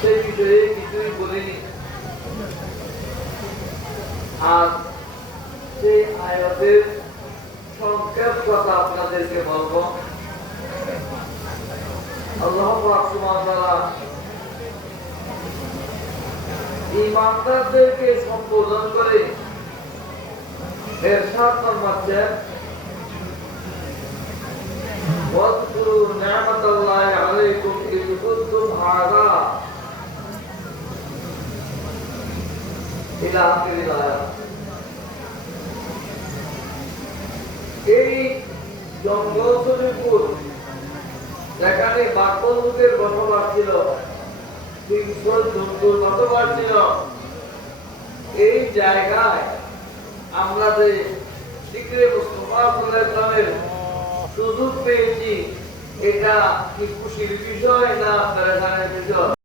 সেই বিষয়ে কিছুই বলিনি। আর সেই আয়াতের সংক্ষেপ কথা আপনাদেরকে বলবো। আল্লাহ পাক সুবহানাহু ওয়া তাআলা ঈমানদারদেরকে সম্বোধন করে ইরশাদ ফরমাচ্ছেন, ওয়াজকুরু নি'মাতাল্লাহি আলাইকুম ইয কুনতুম আ'দা ইলা আখিরিল আয়াত। এই জঙ্গল শরীফপুর যেখানে বাকলুকের বসবাস ছিল, 300 জন্তুর বসবাস ছিল, এই জায়গায় আমরা যে জিকরে মুস্তাফা সাল্লাল্লাহু আলাইহি ওয়াসাল্লামের সুযোগ পেয়েছি, এটা কি খুশির বিষয় না পেরেশানির বিষয়?